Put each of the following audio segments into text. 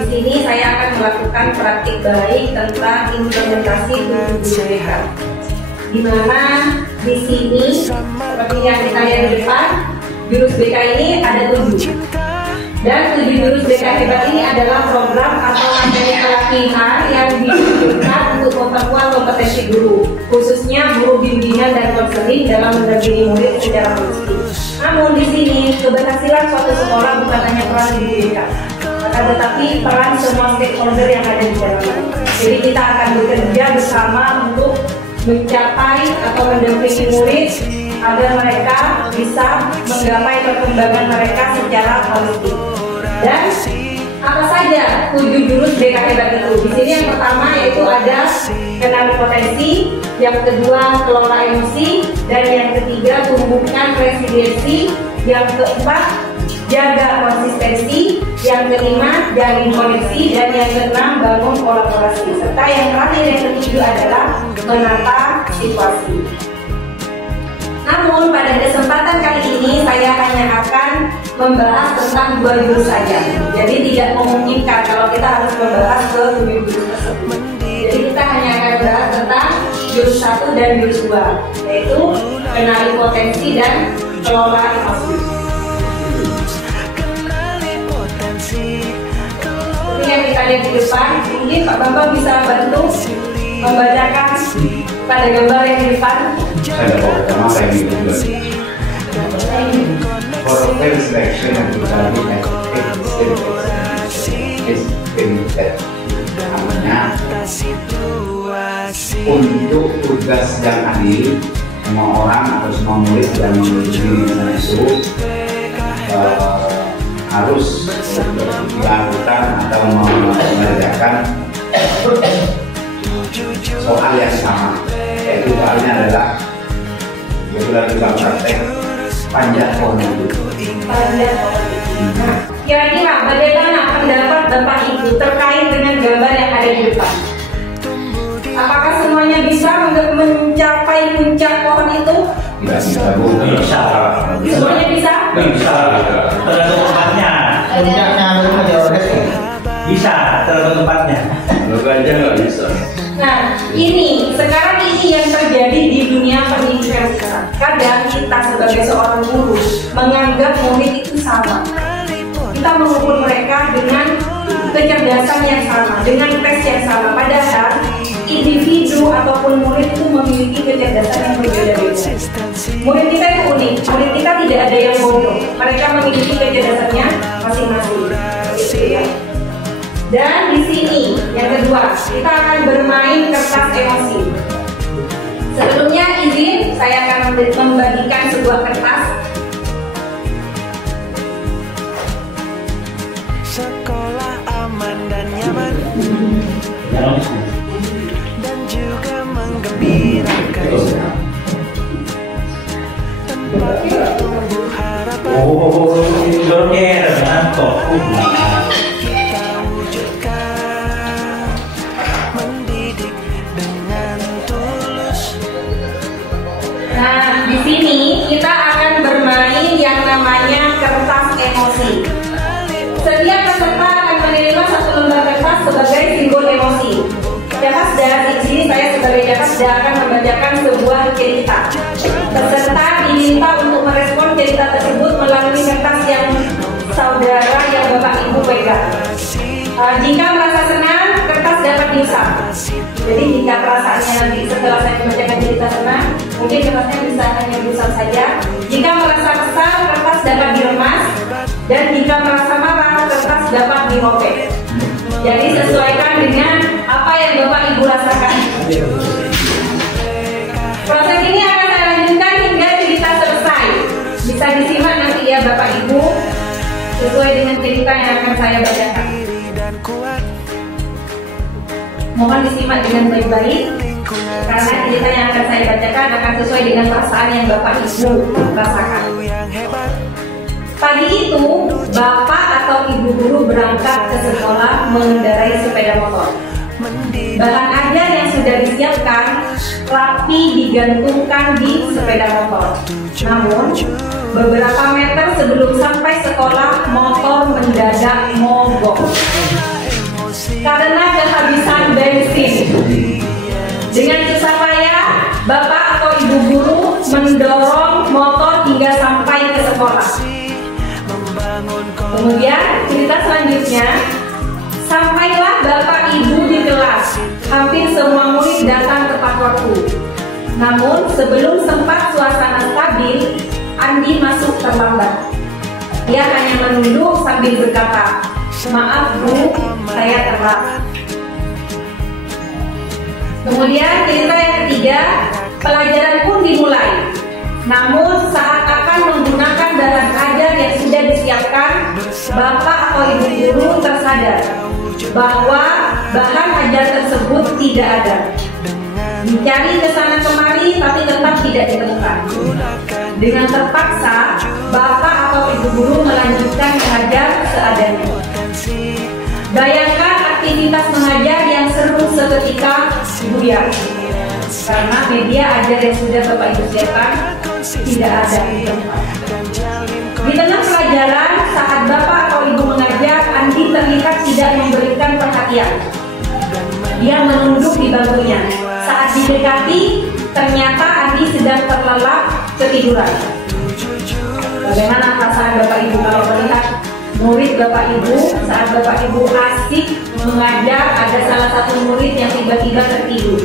Di sini saya akan melakukan praktik baik tentang implementasi 7 BK. Di mana di sini seperti yang kita lihat di depan, jurus BK ini ada 7. Dan 7 jurus BK hebat ini adalah program atau materi pelatihan yang ditujukan untuk memperkuat kompetensi guru, khususnya guru bimbingan dan konseling dalam mendampingi murid secara holistik. Namun di sini keberhasilan suatu sekolah bukan hanya peran guru BK, tetapi peran semua stakeholder yang ada di dalamnya. Jadi kita akan bekerja bersama untuk mencapai atau mendampingi murid agar mereka bisa menggapai perkembangan mereka secara holistik. Dan apa saja 7 jurus BK hebat itu? Di sini yang pertama yaitu ada kenali potensi, yang kedua kelola emosi, dan yang ketiga tumbuhkan resiliensi, yang keempat jaga konsistensi, yang kelima jalin koneksi, dan yang keenam bangun kolaborasi, serta yang terakhir yang ketujuh adalah menata situasi. Namun pada kesempatan kali ini saya hanya akan membahas tentang 2 jurus saja. Jadi tidak memungkinkan kalau kita harus membahas ke 7 jurus tersebut. Jadi kita hanya akan membahas tentang jurus 1 dan jurus 2, yaitu kenali potensi dan kelola emosi. Seperti yang kita lihat di depan, mungkin Pak Bambang bisa bantu membacakan pada gambar yang di depan. Saya pertama saya ingin juga. For fair selection and totally is limited. Namanya untuk tugas yang adil, semua orang atau semua murid yang memiliki itu harus dilakukan atau mengerjakan soal yang sama, yaitu soalnya adalah lagi praktek panjat pohon itu. Nah, kira-kira bagaimana pendapat Bapak Ibu terkait dengan gambar yang ada di depan? Apakah semuanya bisa mencapai puncak pohon itu? Tidak bisa, Bu. Bisa. Semuanya bisa? Bisa. Tergantung tempatnya. Puncaknya Bisa, tergantung tempatnya. Lu aja nggak bisa. Nah, sekarang ini yang terjadi di dunia pendidikan kita. Kadang kita sebagai seorang guru menganggap murid itu sama. Kita mengukur mereka dengan kecerdasan yang sama, dengan tes yang sama. Padahal individu ataupun murid itu memiliki kecerdasan yang berbeda-beda. Murid kita itu unik. Murid kita tidak ada yang bodoh. Mereka memiliki kecerdasannya masing-masing. Gitu ya. Dan di sini yang kedua, kita akan bermain kertas emosi. Sebelumnya izin saya akan membagikan sebuah kertas. Sekolah aman dan nyaman dan juga menggembirakan, tempat tumbuh harapan. Kita wujudkan, mendidik dengan tulus. Nah, di sini kita akan bermain yang namanya kertas emosi. Setiap peserta akan menerima satu lembar kertas sebagai simbol emosi. Jakasda, di sini saya sebagai Jakasda akan membacakan sebuah cerita. Peserta diminta untuk merespon cerita tersebut melalui kertas yang saudara yang Bapak Ibu pegang. Jika merasa senang, kertas dapat diusap. Jadi jika perasaannya nanti setelah saya membacakan cerita senang, mungkin kertasnya bisa hanya diusap saja. Jika merasa kesal, kertas dapat diremas. Dan jika merasa marah, kertas dapat dirobek. Jadi sesuaikan dengan apa yang Bapak Ibu rasakan. Proses ini akan saya lanjutkan hingga cerita selesai. Bisa disimak nanti ya Bapak Ibu, sesuai dengan cerita yang akan saya bacakan. Mohon disimak dengan baik-baik, karena cerita yang akan saya bacakan akan sesuai dengan perasaan yang Bapak Ibu rasakan. Pagi itu, Bapak atau Ibu guru berangkat ke sekolah mengendarai sepeda motor. Bahan ajar yang sudah disiapkan rapi digantungkan di sepeda motor. Namun, beberapa meter sebelum sampai sekolah, motor mendadak mogok. mendorong motor hingga sampai ke sekolah. Kemudian cerita selanjutnya, sampailah Bapak Ibu di kelas. Hampir semua murid datang tepat waktu. Namun sebelum sempat suasana stabil, Andi masuk terlambat. Dia hanya menunduk sambil berkata, "Maaf Bu, saya telat." Kemudian cerita yang ketiga, pelajaran pun dimulai. Namun saat akan menggunakan bahan ajar yang sudah disiapkan, Bapak atau Ibu guru tersadar bahwa bahan ajar tersebut tidak ada. Dicari ke sana kemari tapi tetap tidak ditemukan. Dengan terpaksa, Bapak atau Ibu guru melanjutkan mengajar seadanya. Bayangkan aktivitas mengajar yang seru seketika buyar, karena media ajar yang sudah Bapak Ibu siapkan tidak ada di tempat. Di tengah pelajaran, saat Bapak atau Ibu mengajar, Andi terlihat tidak memberikan perhatian. Dia menunduk di bangkunya. Saat didekati, ternyata Andi sedang terlelap ketiduran. Bagaimana perasaan Bapak Ibu kalau melihat murid Bapak Ibu saat Bapak Ibu asik mengajar, ada salah satu murid yang tiba-tiba tertidur?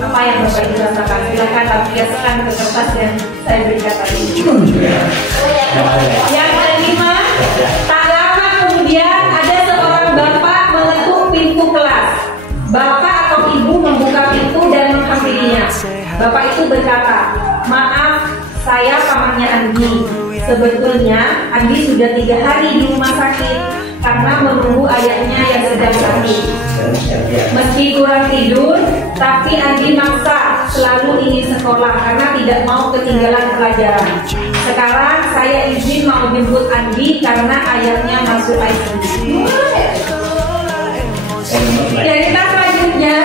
Apa yang Bapak Ibu rasakan? Silakan tampilkan ke kertas yang saya berikan tadi. Yang kelima, tak lama kemudian ada seorang bapak mengetuk pintu kelas. Bapak atau Ibu membuka pintu dan menghampirinya. Bapak itu berkata, "Maaf, saya pamannya Andi. Sebetulnya Andi sudah 3 hari di rumah sakit karena menunggu ayahnya yang sedang sakit. Meski kurang tidur, tapi Andi maksa selalu ingin sekolah karena tidak mau ketinggalan pelajaran. Sekarang saya izin mau jemput Andi karena ayahnya masuk ICU." Cerita selanjutnya,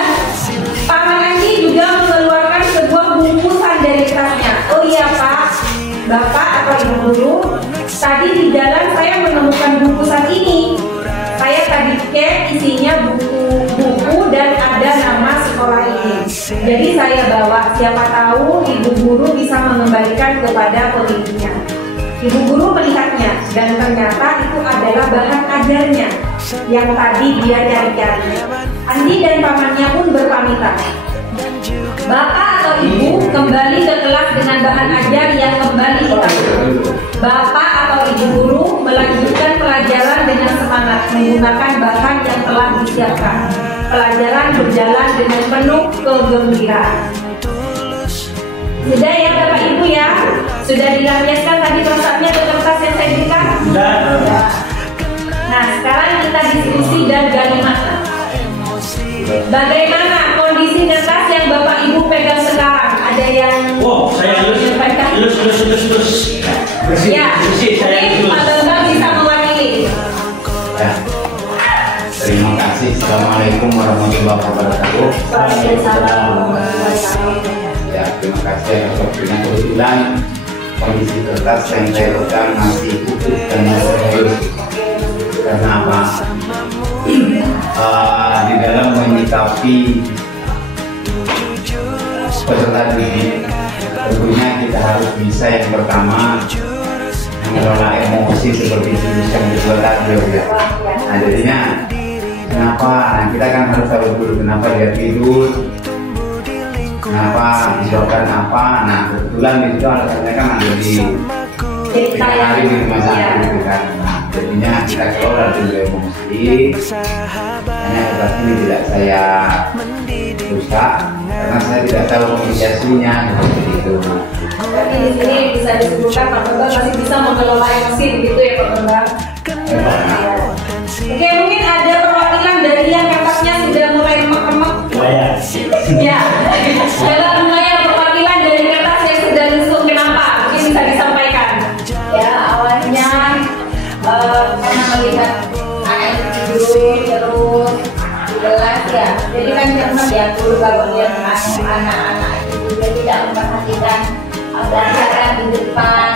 paman Andi juga mengeluarkan sebuah bungkusan dari tasnya. "Oh iya Pak, Bapak atau Ibu guru, tadi di jalan saya menemukan bungkusan ini. Saya tadi cek isinya buku dan ada nama sekolah ini. Jadi saya bawa, siapa tahu Ibu guru bisa mengembalikan kepada pemiliknya." Ibu guru melihatnya dan ternyata itu adalah bahan ajarnya yang tadi dia cari-cari. Andi dan pamannya pun berpamitan. Bapak atau Ibu kembali ke kelas dengan bahan ajar yang kembali hitam. Bapak atau Ibu guru melanjutkan pelajaran dengan semangat menggunakan bahan yang telah disiapkan. Pelajaran berjalan dengan penuh kegembiraan. Sudah ya Bapak Ibu ya? Sudah dilampiaskan tadi prosesnya ke kertas yang saya berikan? Sudah. Nah, sekarang kita diskusi dan gali makna. Bagaimana kondisi kertas yang Bapak Ibu pegang sekarang? Ada yang Saya lulus. Ya, mungkin Pak Bambang bisa mewakili. Ya. Terima kasih. Assalamualaikum warahmatullahi wabarakatuh. Ya, terima kasih atas waktunya. Kebetulan kondisi kertas yang saya pegang masih utuh dan masih halus. Karena apa? Di dalam menyikapi peserta didik, tentunya kita harus bisa yang pertama mengelola emosi seperti yang dibuat tadi ya. Nah jadinya kenapa? Nah kita kan harus tahu dulu kenapa dia tidur, kenapa disebabkan apa. Nah kebetulan itu alasannya kan ada di hari di rumah sakit kan. Nah jadinya kita kelola dulu emosi. Hanya kertas ini tidak saya rusak karena saya tidak tahu komunikasinya seperti itu. Tapi di sini bisa disebutkan Pak Bambang masih bisa mengelola emosi begitu ya Pak Bambang. Oke, mungkin ada perwakilan dari yang kertasnya sudah mulai remek-remek. Ya, kalau mulai perwakilan dari kertas yang sudah lusuh, kenapa? Mungkin bisa disampaikan. Ya, awalnya karena melihat anak tidur terus di kelas ya, jadi kan cepat ya dulu kalau lihat anak-anak itu jadi tidak memperhatikan pelajaran di depan.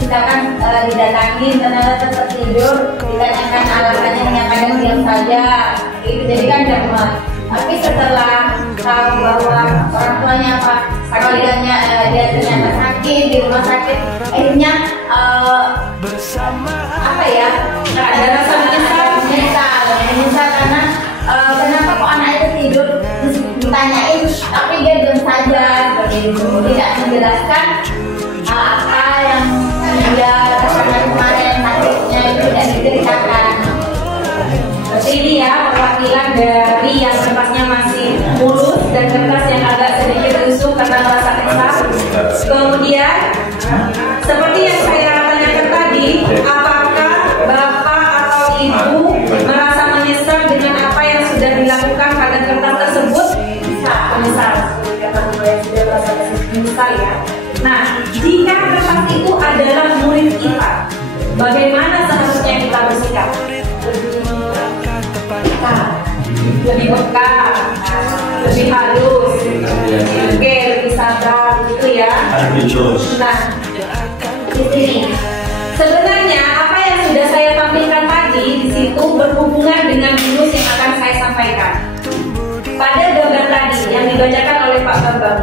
Kita kan didatangi ternyata tetap tidur, ditanyakan alasannya hanya kadang diam saja, itu jadi kan cepat. Tapi setelah tahu bahwa orang tuanya apa, keluarganya dia ternyata sakit di rumah sakit, akhirnya apa ya, ada rasa menyesal karena kenapa kok anak itu tidur, terus ditanyain tapi dia diam saja, seperti itu, tidak menjelaskan apa yang dia rasakan kemarin, sakitnya itu tidak diceritakan. Seperti ini ya perwakilan dari yang kertasnya masih mulus dan kertas yang agak sedikit rusuk karena merasa kesal. Kemudian seperti yang saya tanyakan tadi, apakah bapak atau ibu merasa menyesal dengan apa yang sudah dilakukan pada kertas tersebut? Menyesal, sudah merasa menyesal ya. Nah, jika kertas itu adalah murid kita, bagaimana seharusnya kita bersikap? Lebih peka, lebih halus, oke, lebih sabar, gitu ya. Nah, di sini sebenarnya apa yang sudah saya tampilkan tadi di situ berhubungan dengan jurus yang akan saya sampaikan. Pada gambar tadi yang dibacakan oleh Pak Bambang,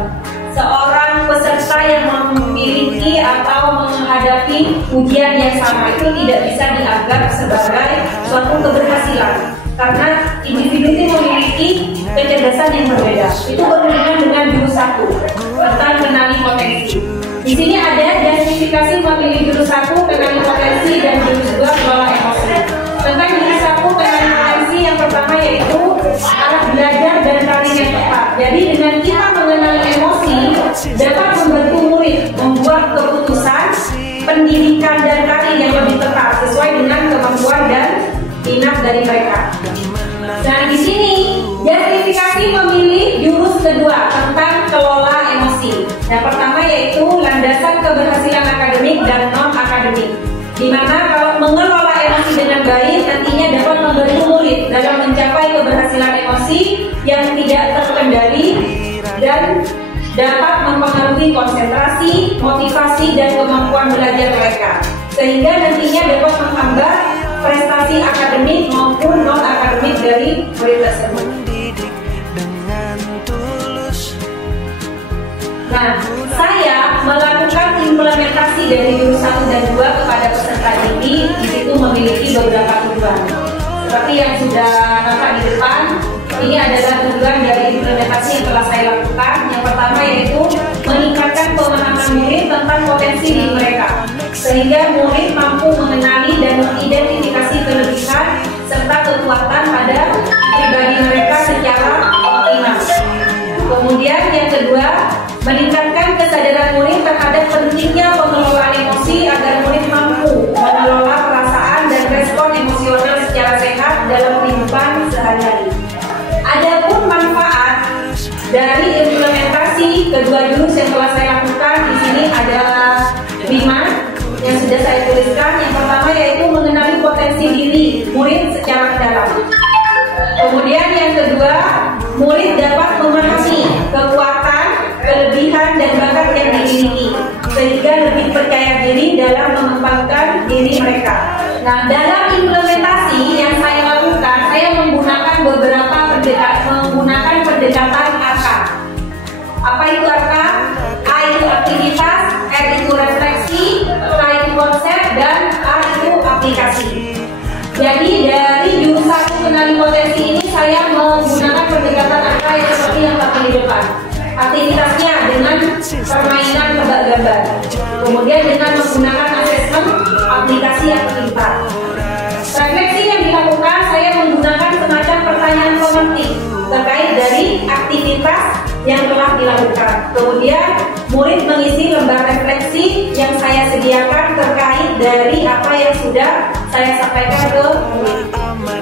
seorang peserta yang memiliki atau menghadapi ujian yang sama itu tidak bisa dianggap sebagai suatu keberhasilan. Karena individu itu memiliki kecerdasan yang berbeda. Itu berhubungan dengan jurus 1 tentang kenali potensi. Di sini ada justifikasi memilih jurus 1 kenali potensi dan jurus 2 kelola emosi. Tentang jurus 1 kenali potensi yang pertama yaitu arah belajar dan karir yang tepat. Jadi dengan kita mengenali emosi dapat membantu murid membuat keputusan pendidikan dan karir yang lebih tepat sesuai dengan kemampuan dan minat dari mereka. Nah, di sini justifikasi memilih jurus kedua tentang kelola emosi. Yang pertama yaitu landasan keberhasilan akademik dan non akademik. Di mana kalau mengelola emosi dengan baik nantinya dapat membantu murid dalam mencapai keberhasilan emosi yang tidak terkendali dan dapat mempengaruhi konsentrasi, motivasi dan kemampuan belajar mereka. Sehingga nantinya dapat menghambat prestasi akademik maupun non akademik dari murid tersebut. Nah, saya melakukan implementasi dari jurus 1 dan 2 kepada peserta ini. Di situ memiliki beberapa tujuan. Seperti yang sudah nampak di depan, ini adalah tujuan dari implementasi yang telah saya lakukan. Yang pertama yaitu meningkatkan pemahaman murid tentang potensi diri mereka, sehingga murid mampu mengenali dan mengidentifikasi kelebihan serta kekuatan pada pribadi mereka secara optimal. Kemudian yang kedua, meningkatkan kesadaran murid terhadap pentingnya pengelolaan emosi agar murid mampu mengelola perasaan dan respon emosional secara sehat dalam kehidupan sehari-hari. Adapun manfaat dari implementasi kedua jurus yang telah saya lakukan di sini adalah 5 yang sudah saya tuliskan. Yang pertama yaitu mengenali potensi diri murid secara mendalam. Kemudian yang kedua, murid dapat memahami kekuatan, kelebihan dan bakat yang dimiliki sehingga lebih percaya diri dalam mengembangkan diri mereka. Nah, dalam implementasi yang saya lakukan, saya menggunakan beberapa pendekatan AK. Apa itu AK? A itu aktivitas, R itu refleksi, K itu konsep, dan A itu aplikasi. Jadi dari jurus 1 kenali potensi ini saya menggunakan pendekatan AK yang seperti yang tampil di depan. Aktivitasnya dengan permainan tebak gambar. Kemudian dengan menggunakan asesmen aplikasi aktivitas. Refleksi yang dilakukan saya menggunakan semacam pertanyaan pemetik terkait dari aktivitas yang telah dilakukan. Kemudian murid mengisi lembar refleksi yang saya sediakan terkait dari apa yang sudah saya sampaikan ke murid.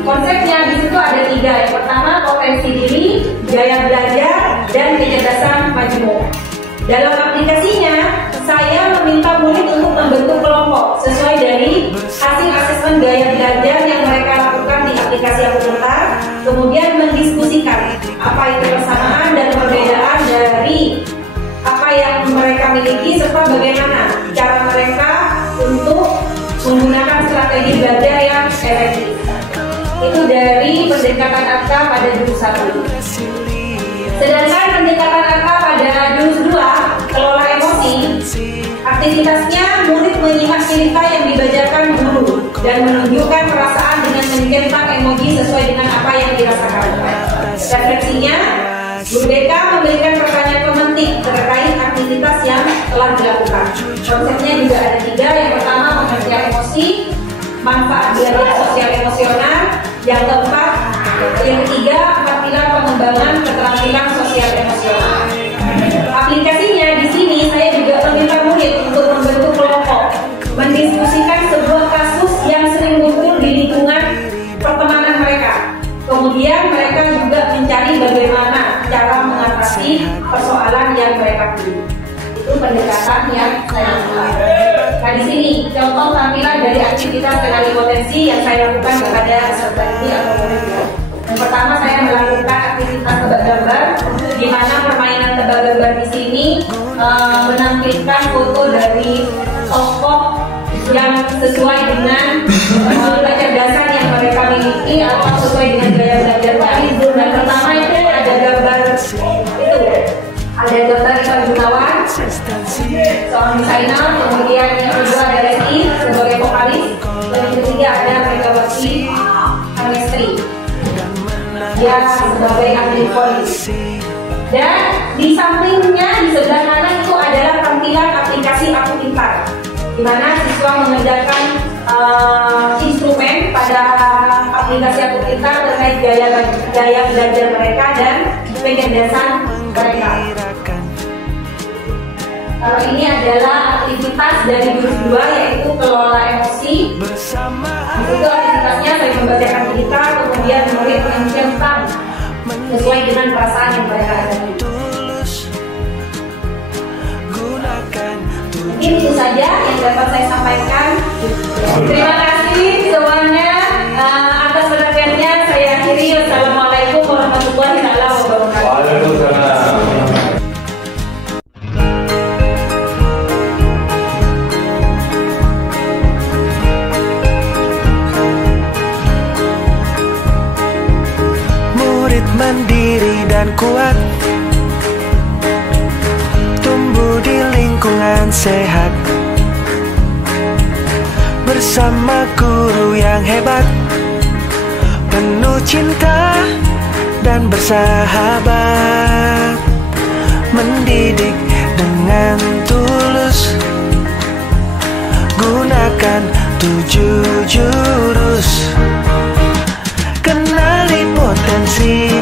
Konsepnya di situ ada 3. Yang pertama potensi diri, gaya belajar, dan kecerdasan majmuk. Dalam aplikasinya saya meminta murid untuk membentuk kelompok sesuai dari hasil asesmen gaya belajar yang mereka lakukan di aplikasi Akumultar. Kemudian mendiskusikan apa itu persamaan dan perbedaan dari apa yang mereka miliki serta bagaimana cara mereka untuk menggunakan strategi belajar yang efektif. Itu dari pendekatan AKA pada jurus 1. Sedangkan pendekatan angka pada jurus 2, kelola emosi, aktivitasnya murid menyimak cerita yang dibacakan guru dan menunjukkan perasaan dengan mencentang emoji sesuai dengan apa yang dirasakan. Refleksinya, Guru BK memberikan pertanyaan pemantik terkait aktivitas yang telah dilakukan. Konsepnya juga ada 3. Yang pertama, pengertian emosi, manfaat belajar sosial emosional. Yang keempat, yang ketiga, 4 pilar pengembangan keterampilan sosial emosional. Aplikasinya di sini saya juga meminta murid untuk membentuk kelompok, mendiskusikan sebuah kasus yang sering muncul di lingkungan pertemanan mereka. Kemudian mereka juga mencari bagaimana cara mengatasi persoalan yang mereka pilih. Itu pendekatan yang saya lakukan. Nah, di sini contoh tampilan dari aktivitas kenali potensi yang saya lakukan kepada peserta ini atau murid. Yang pertama, saya melakukan aktivitas tebak gambar, di mana permainan tebak gambar di sini menampilkan foto dari tokoh yang sesuai dengan kecerdasan yang mereka miliki atau sesuai dengan gaya belajar mereka. Dan pertama itu ada gambar ada gambar Ivan Gunawan, seorang desainer. Kemudian yang kedua ada Resti sebagai vokalis, dan yang ketiga ada Megawati Chemistry, dia sebagai ahli voice. Dan di sampingnya di sebelah kanan itu adalah tampilan aplikasi Aku Pintar, di mana siswa mengerjakan instrumen pada aplikasi Aku Pintar terkait gaya belajar mereka dan kecerdasan mereka. Kalau ini adalah aktivitas dari jurus 2, yaitu kelola emosi. Itu aktivitasnya saya membacakan cerita, kemudian murid mencentang sesuai dengan perasaan yang mereka alami. Mungkin itu saja yang dapat saya sampaikan. Terima kasih semuanya atas perhatiannya. Saya akhiri. Wassalamualaikum warahmatullahi wabarakatuh. Waalaikumsalam. Murid mandiri dan kuat, tumbuh di lingkungan sehat, bersama guru yang hebat, penuh cinta dan bersahabat, mendidik dengan tulus, gunakan 7 jurus. Kenali potensi,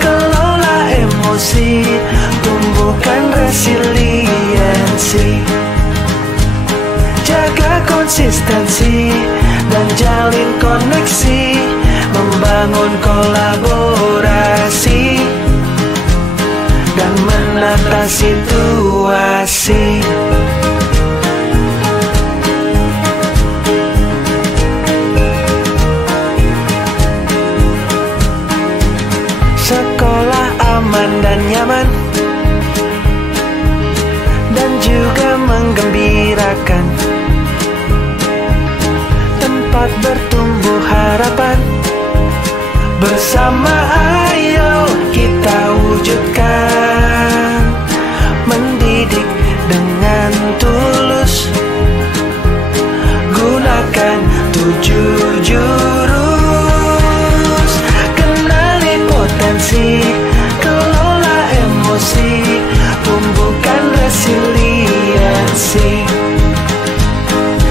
kelola emosi, tumbuhkan resiliensi, jaga konsistensi dan jalin koneksi, membangun kolaborasi dan menata situasi. Sekolah aman dan nyaman, dan juga menggembirakan, tempat bertumbuh harapan. Bersama ayo kita wujudkan, mendidik dengan tulus, gunakan 7 jurus. Kenali potensi, kelola emosi, tumbuhkan resiliensi,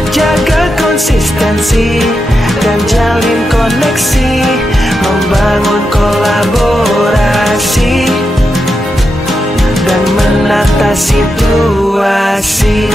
jaga konsistensi dan jalin koneksi, membangun kolaborasi dan menata situasi.